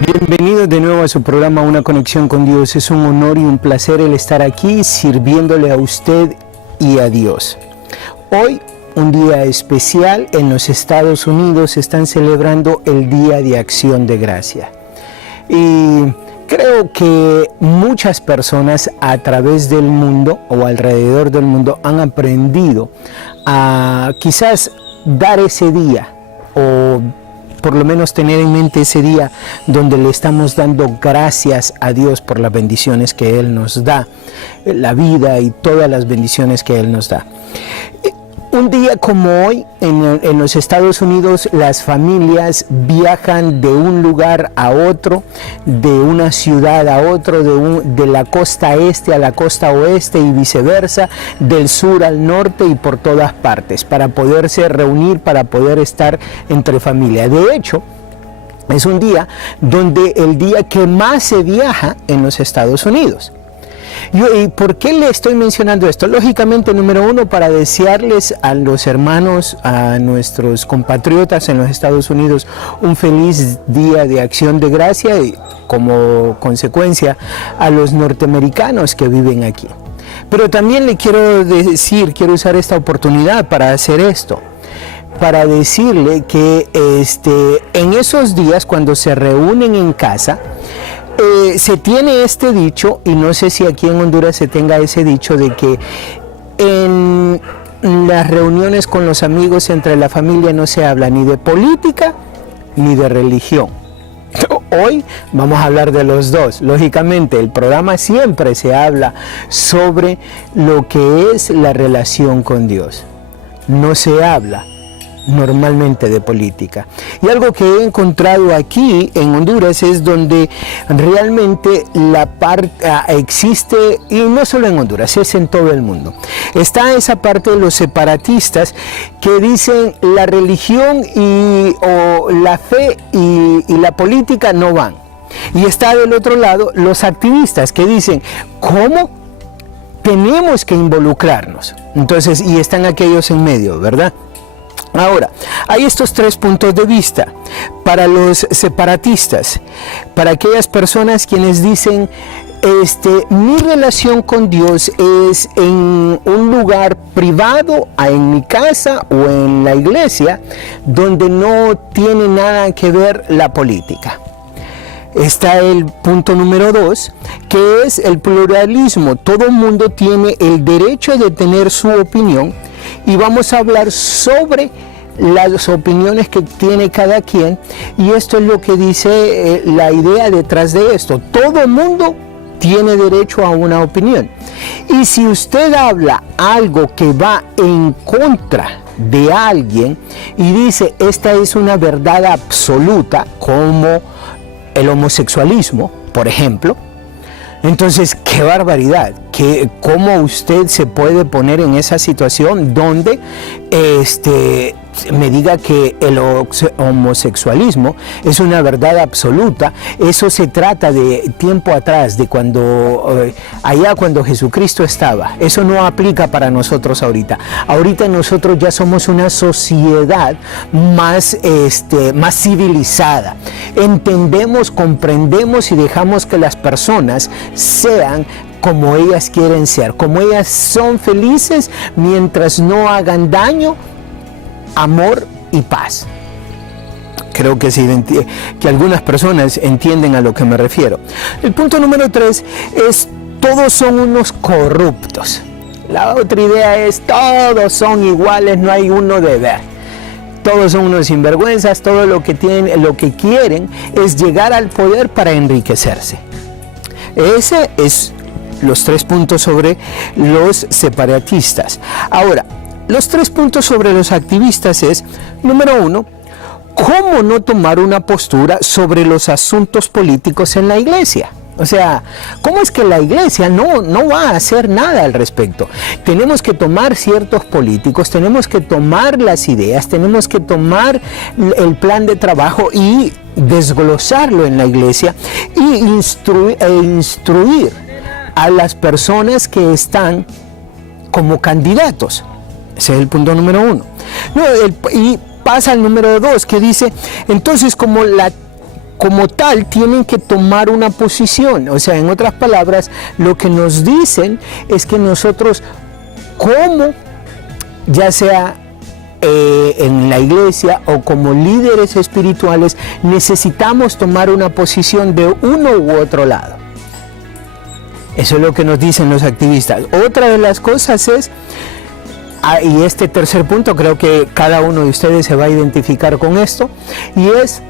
Bienvenidos de nuevo a su programa Una Conexión con Dios. Es un honor y un placer el estar aquí sirviéndole a usted y a Dios. Hoy, un día especial, en los Estados Unidos están celebrando el Día de Acción de Gracia. Y creo que muchas personas a través del mundo o alrededor del mundo han aprendido a quizás dar ese día o por lo menos tener en mente ese día donde le estamos dando gracias a Dios por las bendiciones que Él nos da, la vida y todas las bendiciones que Él nos da. Un día como hoy, en los Estados Unidos, las familias viajan de un lugar a otro, de una ciudad a otro, de la costa este a la costa oeste y viceversa, del sur al norte y por todas partes, para poderse reunir, para poder estar entre familia. De hecho, es un día donde el día que más se viaja en los Estados Unidos. ¿Y por qué le estoy mencionando esto? Lógicamente, número uno, para desearles a los hermanos, a nuestros compatriotas en los Estados Unidos, un feliz Día de Acción de Gracia y como consecuencia a los norteamericanos que viven aquí. Pero también le quiero usar esta oportunidad para hacer esto, para decirle que en esos días cuando se reúnen en casa, se tiene este dicho, y no sé si aquí en Honduras se tenga ese dicho, de que en las reuniones con los amigos entre la familia no se habla ni de política ni de religión. Hoy vamos a hablar de los dos. Lógicamente, el programa siempre se habla sobre lo que es la relación con Dios. No se habla normalmente de política. Y algo que he encontrado aquí en Honduras es donde realmente la parte existe, y no solo en Honduras, es en todo el mundo. Está esa parte de los separatistas que dicen la religión o la fe y la política no van. Y está del otro lado los activistas que dicen, ¿cómo? Tenemos que involucrarnos. Entonces, y están aquellos en medio, ¿verdad? Ahora, hay estos tres puntos de vista. Para los separatistas, para aquellas personas quienes dicen, mi relación con Dios es en un lugar privado, en mi casa o en la iglesia, donde no tiene nada que ver la política. Está el punto número 2, que es el pluralismo. Todo el mundo tiene el derecho de tener su opinión, y vamos a hablar sobre las opiniones que tiene cada quien, y esto es lo que dice la idea detrás de esto. Todo el mundo tiene derecho a una opinión, y si usted habla algo que va en contra de alguien y dice esta es una verdad absoluta, como el homosexualismo, por ejemplo, entonces, qué barbaridad, cómo usted se puede poner en esa situación donde me diga que el homosexualismo es una verdad absoluta. Eso se trata de tiempo atrás, de allá cuando Jesucristo estaba. Eso no aplica para nosotros ahorita. Ahorita nosotros ya somos una sociedad más civilizada. Entendemos, comprendemos y dejamos que las personas sean como ellas quieren ser, como ellas son felices mientras no hagan daño, amor y paz. Creo que algunas personas entienden a lo que me refiero. El punto número 3 es todos son unos corruptos. La otra idea es todos son iguales, no hay uno de ver. Todos son unos sinvergüenzas, todo lo que quieren es llegar al poder para enriquecerse. Ese es los 3 puntos sobre los separatistas. Ahora, los 3 puntos sobre los activistas es, número 1, ¿cómo no tomar una postura sobre los asuntos políticos en la iglesia? O sea, ¿cómo es que la iglesia no va a hacer nada al respecto? Tenemos que tomar ciertos políticos, tenemos que tomar las ideas, tenemos que tomar el plan de trabajo y desglosarlo en la iglesia y instruir a las personas que están como candidatos. Ese es el punto número 1. Y pasa al número 2, que dice, entonces como tal tienen que tomar una posición. O sea, en otras palabras, lo que nos dicen es que nosotros, como ya sea en la iglesia o como líderes espirituales, necesitamos tomar una posición de uno u otro lado. Eso es lo que nos dicen los activistas. Otra de las cosas es, y este tercer punto creo que cada uno de ustedes se va a identificar con esto, y es,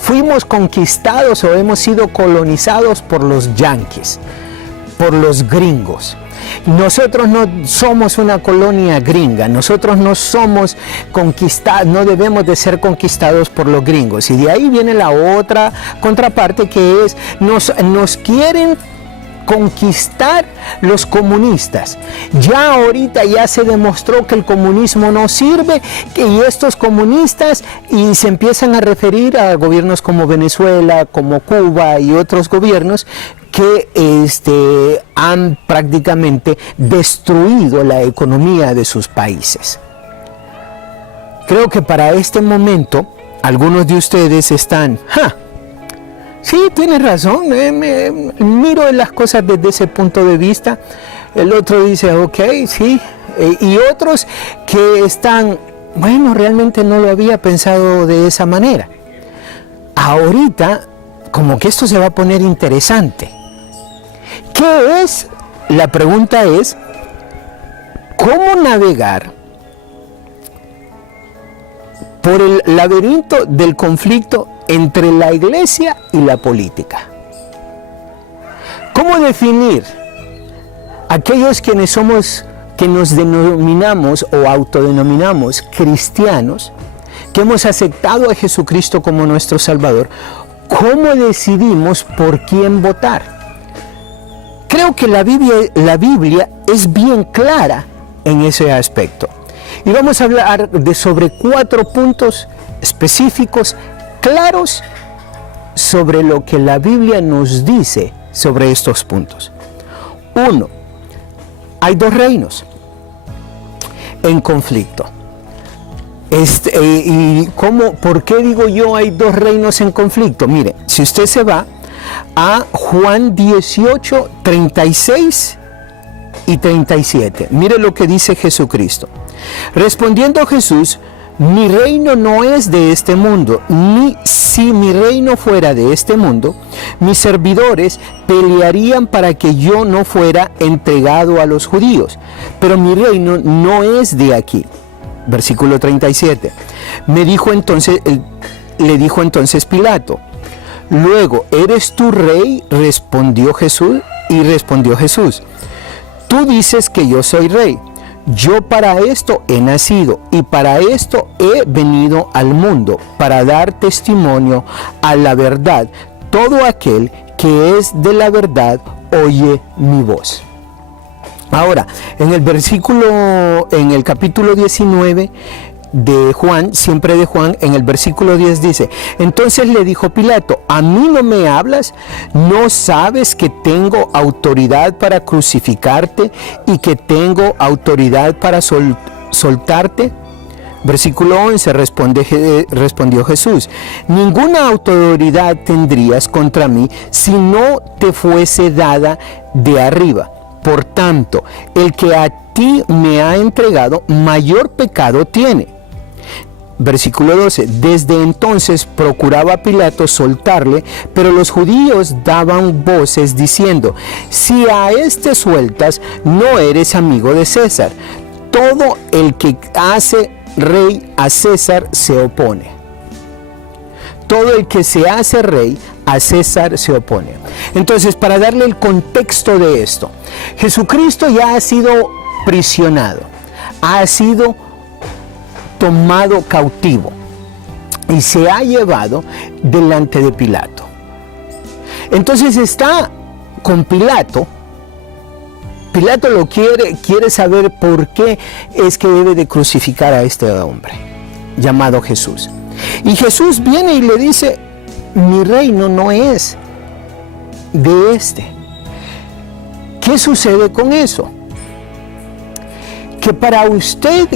fuimos conquistados o hemos sido colonizados por los yanquis, por los gringos. Nosotros no somos una colonia gringa, nosotros no somos conquistados, no debemos de ser conquistados por los gringos. Y de ahí viene la otra contraparte, que es, nos quieren conquistar los comunistas. Ya ahorita ya se demostró que el comunismo no sirve, y estos comunistas, y se empiezan a referir a gobiernos como Venezuela, como Cuba y otros gobiernos que han prácticamente destruido la economía de sus países. Creo que para este momento algunos de ustedes están, sí, tienes razón, miro las cosas desde ese punto de vista. El otro dice, ok, sí, y otros que están, bueno, realmente no lo había pensado de esa manera. Ahorita, como que esto se va a poner interesante. ¿Qué es? La pregunta es, ¿cómo navegar por el laberinto del conflicto entre la iglesia y la política? ¿Cómo definir aquellos que nos denominamos o autodenominamos cristianos, que hemos aceptado a Jesucristo como nuestro Salvador? ¿Cómo decidimos por quién votar? Creo que la Biblia es bien clara en ese aspecto. Y vamos a hablar sobre 4 puntos específicos, claros, sobre lo que la Biblia nos dice sobre estos puntos. 1. Hay 2 reinos en conflicto. ¿Por qué digo yo hay 2 reinos en conflicto? Mire, si usted se va a Juan 18, 36 y 37, mire lo que dice Jesucristo. Respondiendo Jesús, mi reino no es de este mundo, ni si mi reino fuera de este mundo, mis servidores pelearían para que yo no fuera entregado a los judíos, pero mi reino no es de aquí. Versículo 37. Le dijo entonces Pilato, luego, ¿eres tú rey? Respondió Jesús, tú dices que yo soy rey. Yo para esto he nacido y para esto he venido al mundo, para dar testimonio a la verdad. Todo aquel que es de la verdad oye mi voz. Ahora, en el capítulo 19 de Juan, siempre de Juan, en el versículo 10 dice, entonces le dijo Pilato, ¿a mí no me hablas? ¿No sabes que tengo autoridad para crucificarte y que tengo autoridad para soltarte? Versículo 11, respondió Jesús, ninguna autoridad tendrías contra mí si no te fuese dada de arriba. Por tanto, el que a ti me ha entregado, mayor pecado tiene. Versículo 12, desde entonces procuraba Pilato soltarle, pero los judíos daban voces diciendo, si a este sueltas, no eres amigo de César. Todo el que hace rey a César se opone. Todo el que se hace rey a César se opone. Entonces, para darle el contexto de esto, Jesucristo ya ha sido prisionado, ha sido tomado cautivo y se ha llevado delante de Pilato. Entonces está con Pilato. Pilato lo quiere saber por qué es que debe de crucificar a este hombre llamado Jesús. Y Jesús viene y le dice, mi reino no es de este. ¿Qué sucede con eso? Que para usted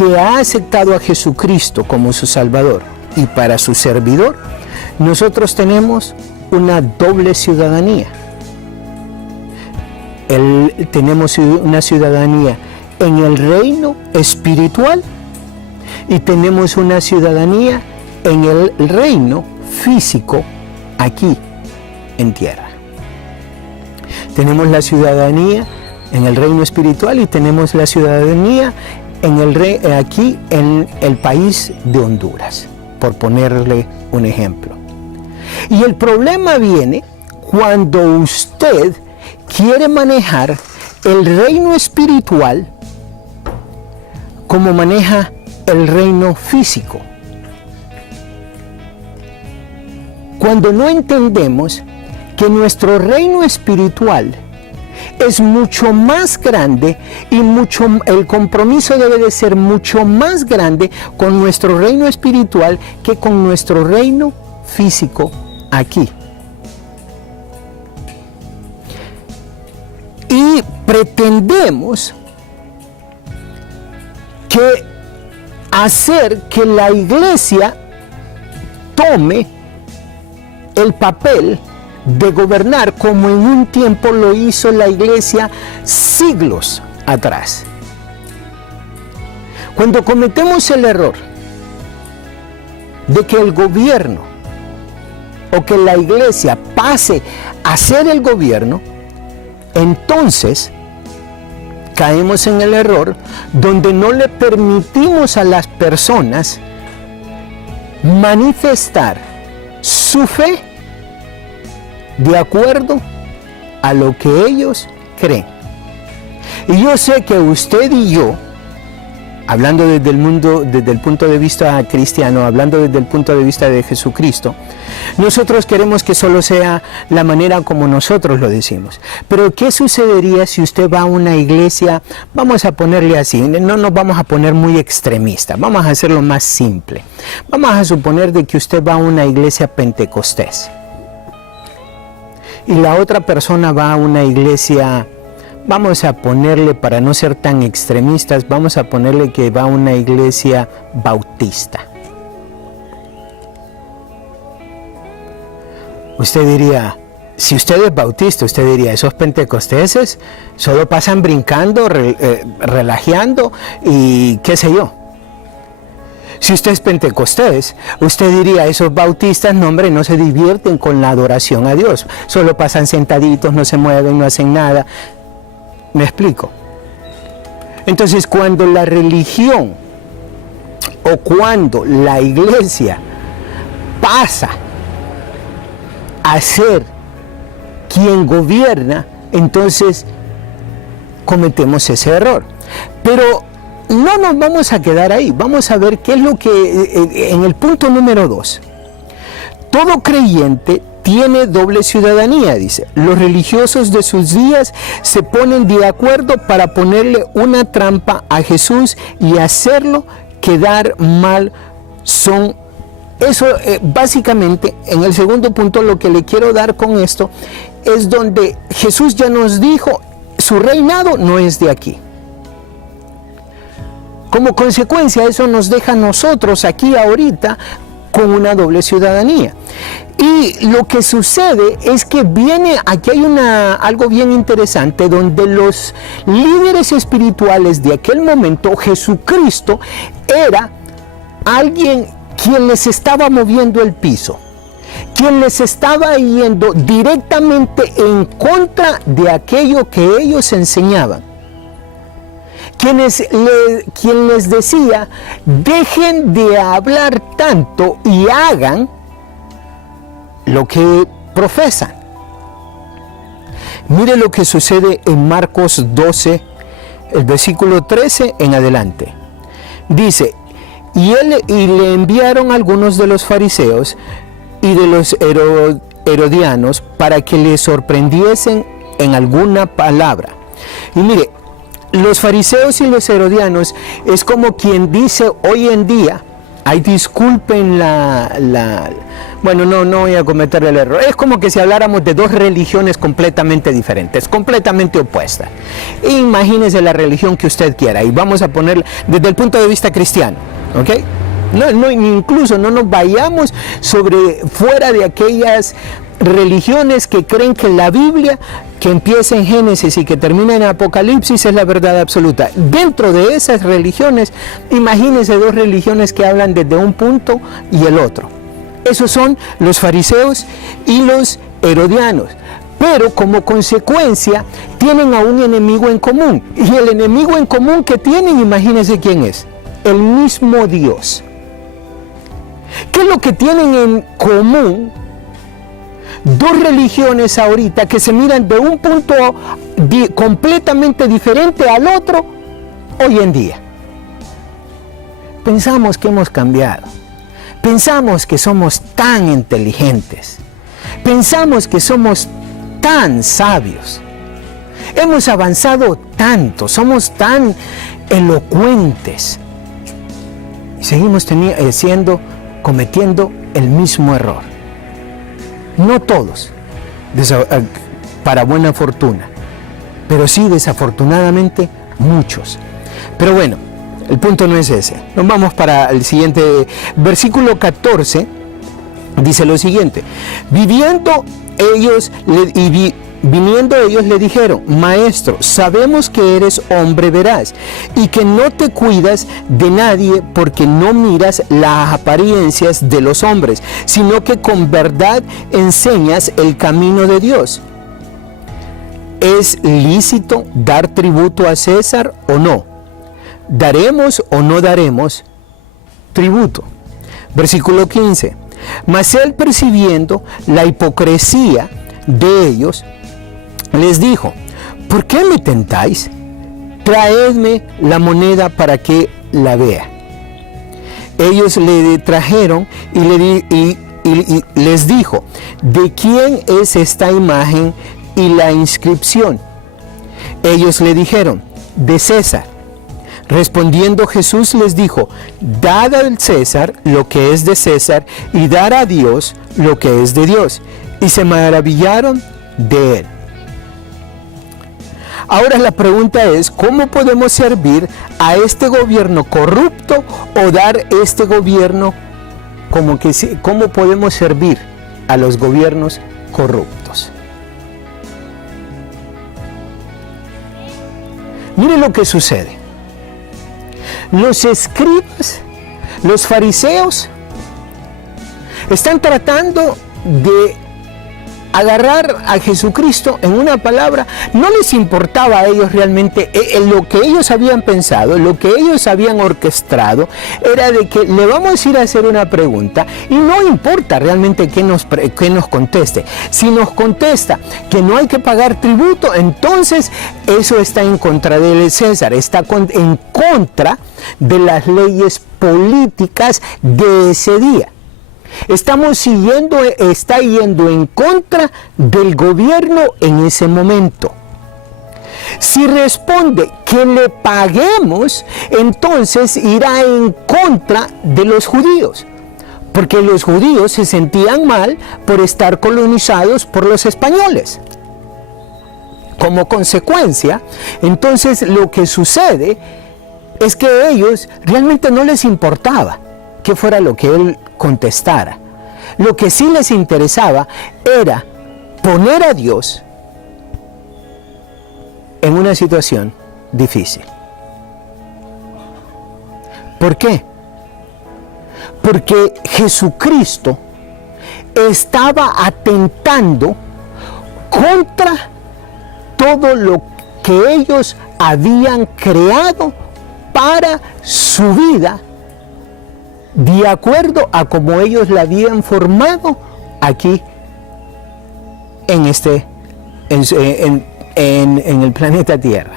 que ha aceptado a Jesucristo como su Salvador y para su servidor, nosotros tenemos una doble ciudadanía. Tenemos una ciudadanía en el reino espiritual y tenemos una ciudadanía en el reino físico aquí en tierra. Tenemos la ciudadanía en el reino espiritual y tenemos la ciudadanía aquí en el país de Honduras, por ponerle un ejemplo. Y el problema viene cuando usted quiere manejar el reino espiritual como maneja el reino físico. Cuando no entendemos que nuestro reino espiritual es mucho más grande y el compromiso debe de ser mucho más grande con nuestro reino espiritual que con nuestro reino físico aquí. Y pretendemos hacer que la iglesia tome el papel de gobernar como en un tiempo lo hizo la iglesia siglos atrás. Cuando cometemos el error de que el gobierno o que la iglesia pase a ser el gobierno, entonces caemos en el error donde no le permitimos a las personas manifestar su fe de acuerdo a lo que ellos creen. Y yo sé que usted y yo, hablando desde el punto de vista cristiano, hablando desde el punto de vista de Jesucristo, nosotros queremos que solo sea la manera como nosotros lo decimos. Pero ¿qué sucedería si usted va a una iglesia? Vamos a ponerle así, no nos vamos a poner muy extremistas, vamos a hacerlo más simple. Vamos a suponer de que usted va a una iglesia pentecostés y la otra persona va a una iglesia, vamos a ponerle, para no ser tan extremistas, vamos a ponerle que va a una iglesia bautista. Usted diría, si usted es bautista, usted diría, esos pentecosteses solo pasan brincando, relajeando y qué sé yo. Si usted es pentecostés, usted diría, esos bautistas, no hombre, no se divierten con la adoración a Dios. Solo pasan sentaditos, no se mueven, no hacen nada. ¿Me explico? Entonces, cuando la religión o cuando la iglesia pasa a ser quien gobierna, entonces cometemos ese error. Pero no nos vamos a quedar ahí, vamos a ver qué es lo que, en el punto número 2, todo creyente tiene doble ciudadanía, dice. Los religiosos de sus días se ponen de acuerdo para ponerle una trampa a Jesús y hacerlo quedar mal. Eso básicamente, en el segundo punto, lo que le quiero dar con esto es donde Jesús ya nos dijo, su reinado no es de aquí. Como consecuencia, eso nos deja a nosotros aquí ahorita con una doble ciudadanía. Y lo que sucede es que aquí hay algo bien interesante, donde los líderes espirituales de aquel momento, Jesucristo era alguien quien les estaba moviendo el piso, quien les estaba yendo directamente en contra de aquello que ellos enseñaban. Quien les decía, dejen de hablar tanto y hagan lo que profesan. Mire lo que sucede en Marcos 12, el versículo 13 en adelante. Dice, y le enviaron algunos de los fariseos y de los herodianos para que le sorprendiesen en alguna palabra. Y mire, los fariseos y los herodianos es como quien dice hoy en día Ay, disculpen bueno, no voy a cometer el error. Es como que si habláramos de dos religiones completamente diferentes, completamente opuestas. Imagínese la religión que usted quiera y vamos a ponerla desde el punto de vista cristiano, ¿ok? Incluso no nos vayamos fuera de aquellas religiones que creen que la Biblia, que empieza en Génesis y que termina en Apocalipsis, es la verdad absoluta. Dentro de esas religiones, imagínense dos religiones que hablan desde un punto y el otro. Esos son los fariseos y los herodianos. Pero como consecuencia tienen a un enemigo en común. Y el enemigo en común que tienen, imagínense quién es. El mismo Dios. ¿Qué es lo que tienen en común dos religiones ahorita que se miran de un punto completamente diferente al otro hoy en día? Pensamos que hemos cambiado. Pensamos que somos tan inteligentes. Pensamos que somos tan sabios. Hemos avanzado tanto, somos tan elocuentes. Y seguimos cometiendo el mismo error. No todos, para buena fortuna, pero sí desafortunadamente muchos. Pero bueno, el punto no es ese. Nos vamos para el siguiente versículo 14. Dice lo siguiente: viniendo ellos le dijeron: Maestro, sabemos que eres hombre veraz y que no te cuidas de nadie porque no miras las apariencias de los hombres, sino que con verdad enseñas el camino de Dios. ¿Es lícito dar tributo a César o no? ¿Daremos o no daremos tributo? Versículo 15. Mas él, percibiendo la hipocresía de ellos, les dijo: ¿por qué me tentáis? Traedme la moneda para que la vea. Ellos le trajeron y les dijo: ¿de quién es esta imagen y la inscripción? Ellos le dijeron: de César. Respondiendo Jesús les dijo: dad al César lo que es de César y dar a Dios lo que es de Dios. Y se maravillaron de él. Ahora la pregunta es: ¿cómo podemos servir a este gobierno corrupto o dar este gobierno cómo podemos servir a los gobiernos corruptos? Mire lo que sucede. Los escribas, los fariseos, están tratando de agarrar a Jesucristo. En una palabra, no les importaba a ellos realmente lo que ellos habían pensado, lo que ellos habían orquestado, era de que le vamos a ir a hacer una pregunta y no importa realmente que nos conteste. Si nos contesta que no hay que pagar tributo, entonces eso está en contra del César, está en contra de las leyes políticas de ese día. Está yendo en contra del gobierno en ese momento. Si responde que le paguemos, entonces irá en contra de los judíos, porque los judíos se sentían mal por estar colonizados por los españoles. Como consecuencia, entonces lo que sucede es que a ellos realmente no les importaba que fuera lo que él contestara. Lo que sí les interesaba era poner a Dios en una situación difícil. ¿Por qué? Porque Jesucristo estaba atentando contra todo lo que ellos habían creado para su vida, de acuerdo a como ellos la habían formado aquí en el planeta Tierra.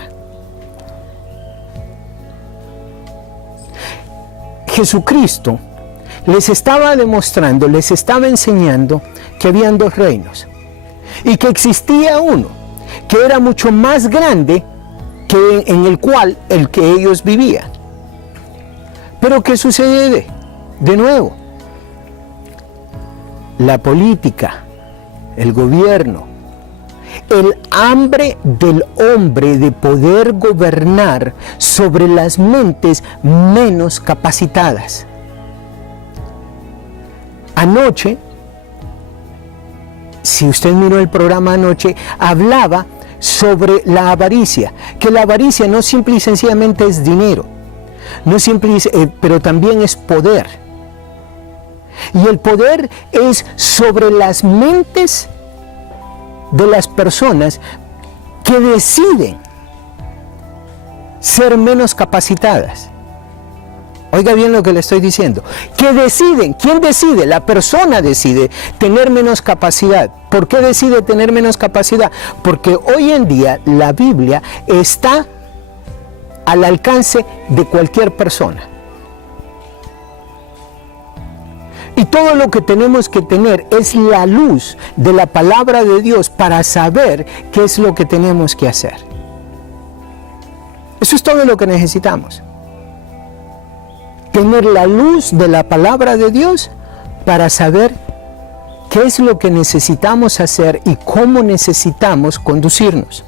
Jesucristo les estaba demostrando, les estaba enseñando que habían dos reinos y que existía uno que era mucho más grande que el que ellos vivían. Pero ¿qué sucede? De nuevo, la política, el gobierno, el hambre del hombre de poder gobernar sobre las mentes menos capacitadas. Anoche, si usted miró el programa anoche, hablaba sobre la avaricia, que la avaricia no simple y sencillamente es dinero, no simple, pero también es poder. Y el poder es sobre las mentes de las personas que deciden ser menos capacitadas. Oiga bien lo que le estoy diciendo. Que deciden, ¿quién decide? La persona decide tener menos capacidad. ¿Por qué decide tener menos capacidad? Porque hoy en día la Biblia está al alcance de cualquier persona. Y todo lo que tenemos que tener es la luz de la palabra de Dios para saber qué es lo que tenemos que hacer. Eso es todo lo que necesitamos. Tener la luz de la palabra de Dios para saber qué es lo que necesitamos hacer y cómo necesitamos conducirnos.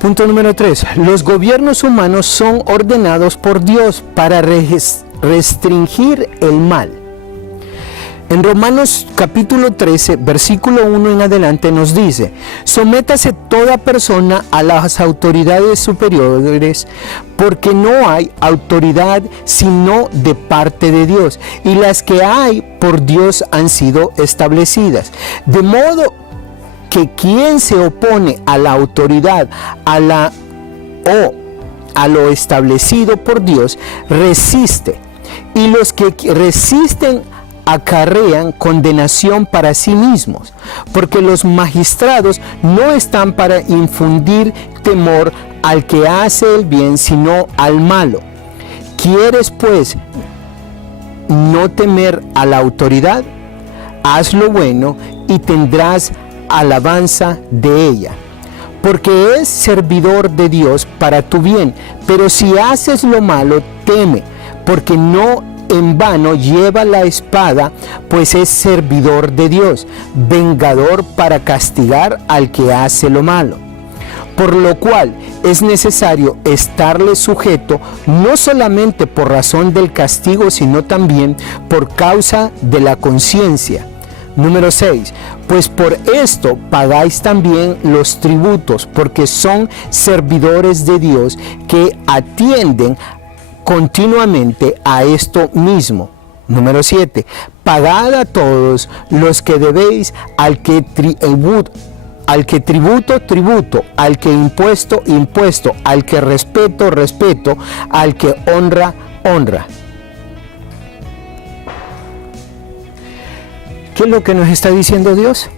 Punto número 3. Los gobiernos humanos son ordenados por Dios para restringir el mal. En Romanos capítulo 13, versículo 1 en adelante nos dice: sométase toda persona a las autoridades superiores, porque no hay autoridad sino de parte de Dios, y las que hay por Dios han sido establecidas. De modo que quien se opone a la autoridad, a lo establecido por Dios, resiste, y los que resisten acarrean condenación para sí mismos, porque los magistrados no están para infundir temor al que hace el bien, sino al malo. ¿Quieres pues no temer a la autoridad? Haz lo bueno y tendrás alabanza de ella, porque es servidor de Dios para tu bien. Pero si haces lo malo, teme, porque no en vano lleva la espada, pues es servidor de Dios, vengador para castigar al que hace lo malo. Por lo cual es necesario estarle sujeto, no solamente por razón del castigo, sino también por causa de la conciencia. Número 6. Pues por esto pagáis también los tributos, porque son servidores de Dios que atienden continuamente a esto mismo. Número 7. Pagad a todos los que debéis, al que tributo, tributo, al que impuesto, impuesto, al que respeto, respeto, al que honra, honra. ¿Qué es lo que nos está diciendo Dios?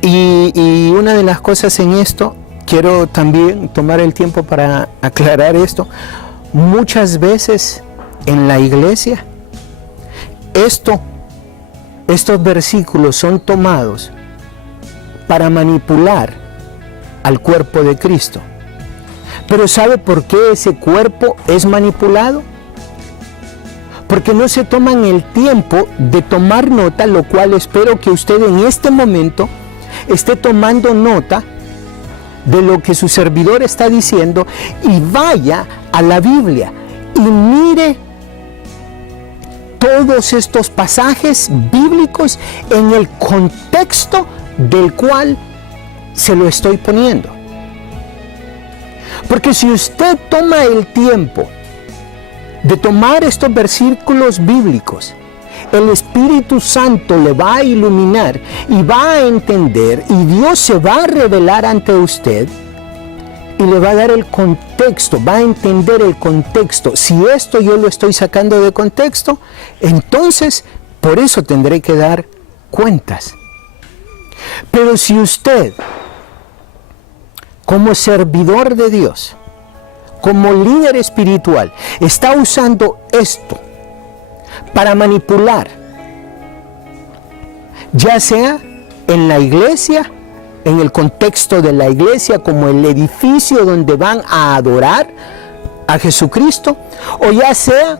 Y una de las cosas en esto, quiero también tomar el tiempo para aclarar esto. Muchas veces en la iglesia, estos versículos son tomados para manipular al cuerpo de Cristo. Pero ¿sabe por qué ese cuerpo es manipulado? Porque no se toman el tiempo de tomar nota, lo cual espero que usted en este momento esté tomando nota de lo que su servidor está diciendo, y vaya a la Biblia y mire todos estos pasajes bíblicos en el contexto del cual se lo estoy poniendo. Porque si usted toma el tiempo de tomar estos versículos bíblicos, el Espíritu Santo le va a iluminar y va a entender, y Dios se va a revelar ante usted y le va a dar el contexto, va a entender el contexto. Si esto yo lo estoy sacando de contexto, entonces por eso tendré que dar cuentas. Pero si usted, como servidor de Dios, como líder espiritual, está usando esto para manipular, ya sea en la iglesia, en el contexto de la iglesia, como el edificio donde van a adorar a Jesucristo, o ya sea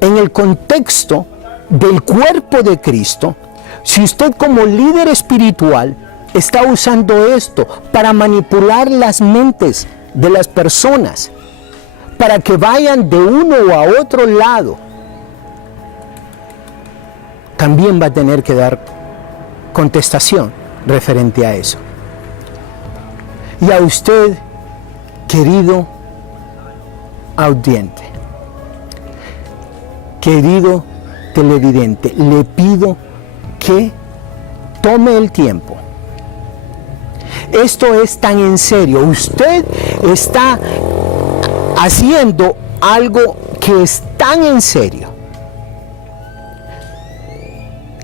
en el contexto del cuerpo de Cristo, si usted como líder espiritual está usando esto para manipular las mentes de las personas, para que vayan de uno a otro lado, también va a tener que dar contestación referente a eso. Y a usted, querido audiente, querido televidente, le pido que tome el tiempo. Esto es tan en serio. Usted está haciendo algo que es tan en serio,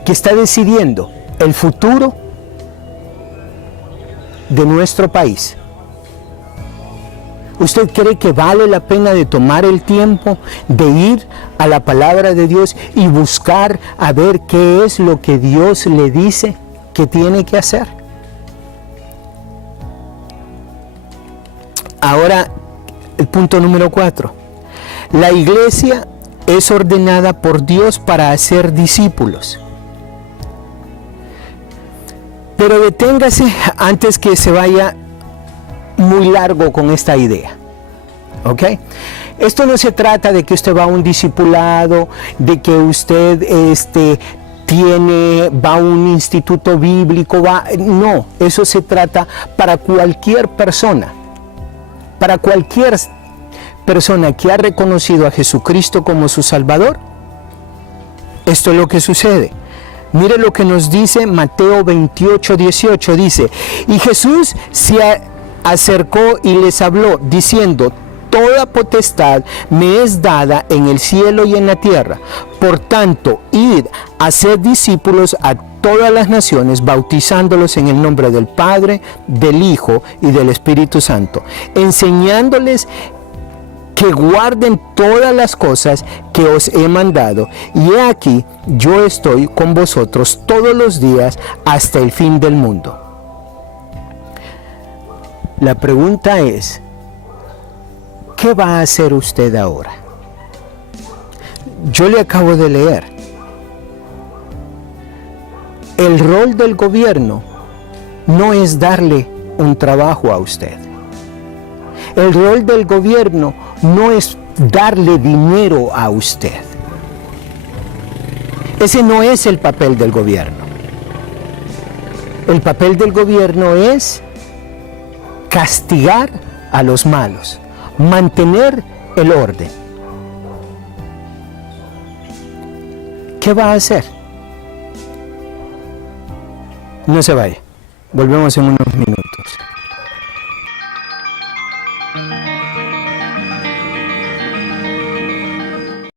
que está decidiendo el futuro de nuestro país. ¿Usted cree que vale la pena de tomar el tiempo de ir a la palabra de Dios y buscar a ver qué es lo que Dios le dice que tiene que hacer? Ahora, el punto número 4. La iglesia es ordenada por Dios para hacer discípulos. Pero deténgase antes que se vaya muy largo con esta idea, ¿ok? Esto no se trata de que usted va a un discipulado, de que usted va a un instituto bíblico, no, eso se trata para cualquier persona que ha reconocido a Jesucristo como su Salvador. Esto es lo que sucede. Mire lo que nos dice Mateo 28:18, dice: y Jesús se acercó y les habló, diciendo: toda potestad me es dada en el cielo y en la tierra. Por tanto, id a ser discípulos a todas las naciones, bautizándolos en el nombre del Padre, del Hijo y del Espíritu Santo, enseñándoles que guarden todas las cosas que os he mandado. Y he aquí, yo estoy con vosotros todos los días hasta el fin del mundo. La pregunta es, ¿qué va a hacer usted ahora? Yo le acabo de leer. El rol del gobierno no es darle un trabajo a usted. El rol del gobierno no es darle dinero a usted. Ese no es el papel del gobierno. El papel del gobierno es castigar a los malos, mantener el orden. ¿Qué va a hacer? No se vaya. Volvemos en unos minutos.